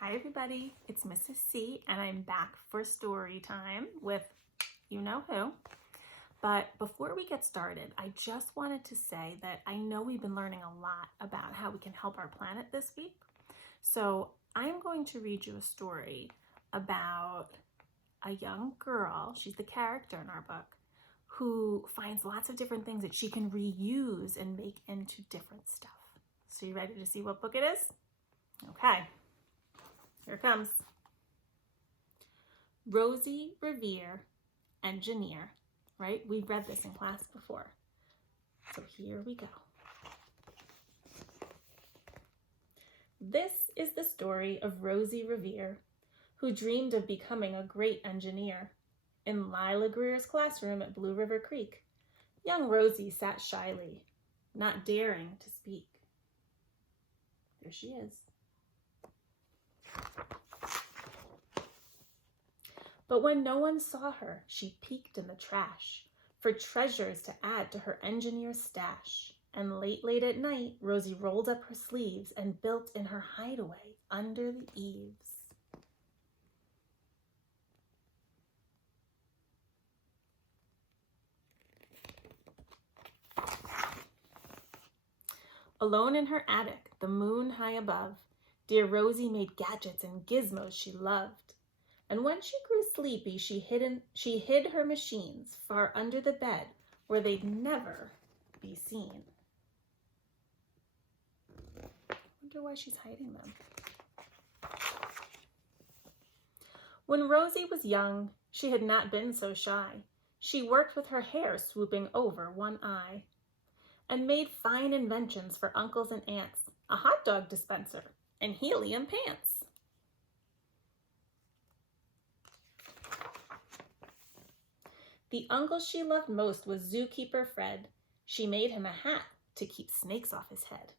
Hi everybody, it's Mrs. C and I'm back for story time with you know who. But before we get started, I just wanted to say that I know we've been learning a lot about how we can help our planet this week. So I'm going to read you a story about a young girl, she's the character in our book, who finds lots of different things that she can reuse and make into different stuff. So you ready to see what book it is? Okay. Here it comes. Rosie, Revere, Engineer, right? We've read this in class before. So here we go. This is the story of Rosie Revere, who dreamed of becoming a great engineer. In Lila Greer's classroom at Blue River Creek, young Rosie sat shyly, not daring to speak. There she is. But when no one saw her, she peeked in the trash for treasures to add to her engineer's stash. And late at night, Rosie rolled up her sleeves and built in her hideaway under the eaves. Alone in her attic, the moon high above, dear Rosie made gadgets and gizmos she loved. And when she grew sleepy, she hid her machines far under the bed where they'd never be seen. Wonder why she's hiding them. When Rosie was young, she had not been so shy. She worked with her hair swooping over one eye and made fine inventions for uncles and aunts, a hot dog dispenser and helium pants. The uncle she loved most was zookeeper Fred. She made him a hat to keep snakes off his head.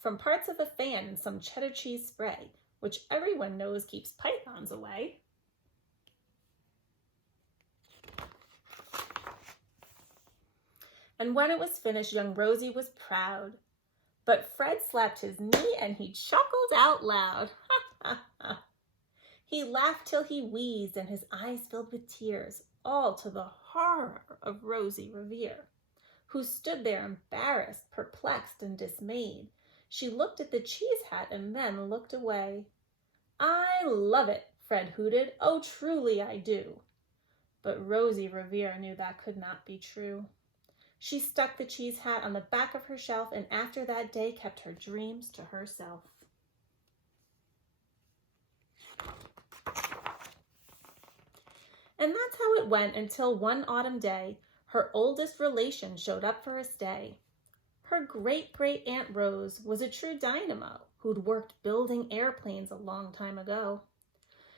From parts of a fan and some cheddar cheese spray, which everyone knows keeps pythons away. And when it was finished, young Rosie was proud. But Fred slapped his knee and he chuckled out loud. He laughed till he wheezed and his eyes filled with tears, all to the horror of Rosie Revere, who stood there embarrassed, perplexed, and dismayed. She looked at the cheese hat and then looked away. "I love it," Fred hooted. "Oh, truly I do." But Rosie Revere knew that could not be true. She stuck the cheese hat on the back of her shelf and after that day kept her dreams to herself. And that's how it went until one autumn day, her oldest relation showed up for a stay. Her great-great-aunt Rose was a true dynamo who'd worked building airplanes a long time ago.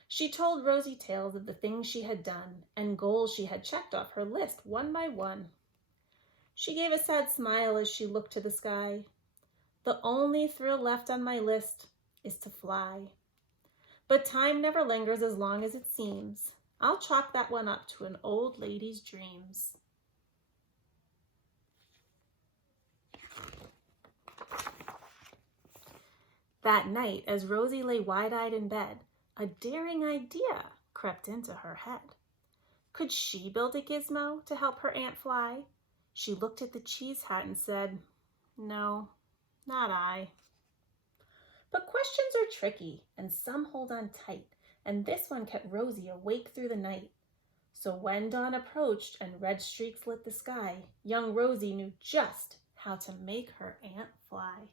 She told Rosie tales of the things she had done and goals she had checked off her list one by one. She gave a sad smile as she looked to the sky. "The only thrill left on my list is to fly. But time never lingers as long as it seems. I'll chalk that one up to an old lady's dreams." That night, as Rosie lay wide-eyed in bed, a daring idea crept into her head. Could she build a gizmo to help her aunt fly? She looked at the cheese hat and said, "No, not I." But questions are tricky, and some hold on tight, and this one kept Rosie awake through the night. So when dawn approached and red streaks lit the sky, young Rosie knew just how to make her aunt fly.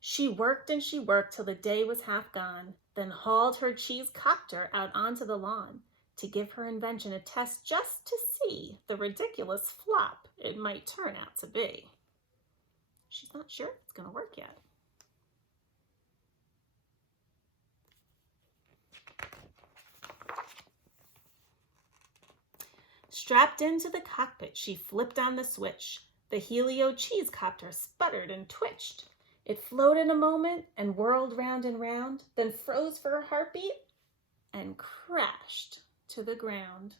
She worked and she worked till the day was half gone, then hauled her cheese copter out onto the lawn to give her invention a test just to see the ridiculous flop it might turn out to be. She's not sure if it's going to work yet. Strapped into the cockpit, she flipped on the switch. The helio cheese copter sputtered and twitched. It floated a moment and whirled round and round, then froze for a heartbeat and crashed to the ground.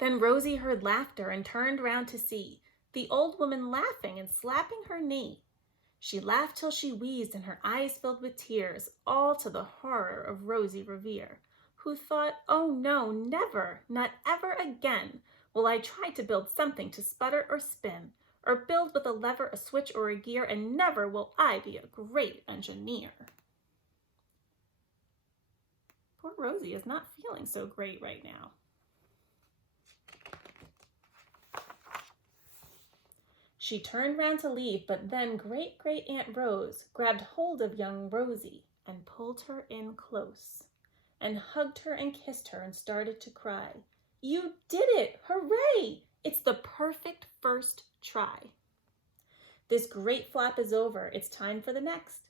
Then Rosie heard laughter and turned round to see the old woman laughing and slapping her knee. She laughed till she wheezed and her eyes filled with tears, all to the horror of Rosie Revere, who thought, "Oh no, never, not ever again will I try to build something to sputter or spin, or build with a lever, a switch, or a gear, and never will I be a great engineer." Poor Rosie is not feeling so great right now. She turned round to leave, but then Great-Great-Aunt Rose grabbed hold of young Rosie and pulled her in close and hugged her and kissed her and started to cry. "You did it! Hooray! It's the perfect first try. This great flap is over. It's time for the next."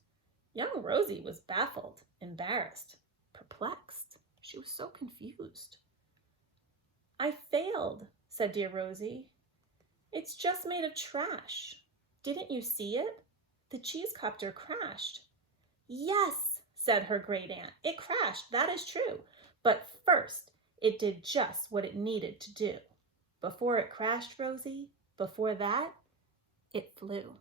Young Rosie was baffled, embarrassed, perplexed. She was so confused. "I failed," said dear Rosie. "It's just made of trash. Didn't you see it? The cheese copter crashed." "Yes," said her great aunt, "it crashed, that is true. But first, it did just what it needed to do. Before it crashed, Rosie, before that, it flew."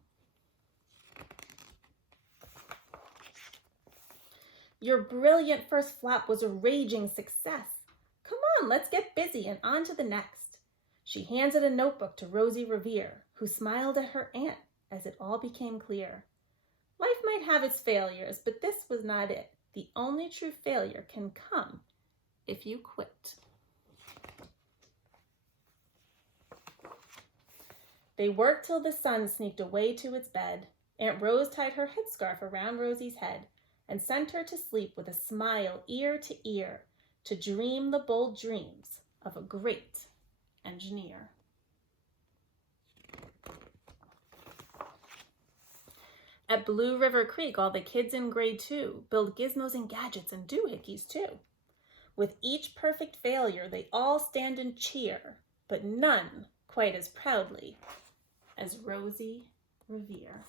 "Your brilliant first flap was a raging success. Come on, let's get busy and on to the next." She handed a notebook to Rosie Revere, who smiled at her aunt as it all became clear. Life might have its failures, but this was not it. The only true failure can come if you quit. They worked till the sun sneaked away to its bed. Aunt Rose tied her headscarf around Rosie's head and sent her to sleep with a smile ear to ear, to dream the bold dreams of a great engineer. At Blue River Creek, all the kids in grade 2 build gizmos and gadgets and doohickeys too. With each perfect failure, they all stand and cheer, but none quite as proudly as Rosie Revere.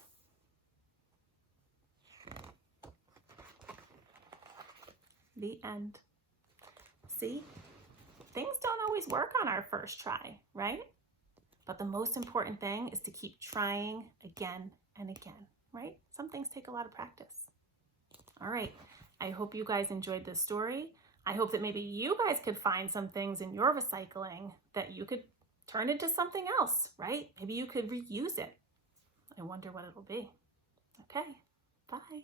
The end. See? Things don't always work on our first try, right? But the most important thing is to keep trying again and again, right? Some things take a lot of practice. All right, I hope you guys enjoyed this story. I hope that maybe you guys could find some things in your recycling that you could turn into something else, right? Maybe you could reuse it. I wonder what it'll be. Okay, bye.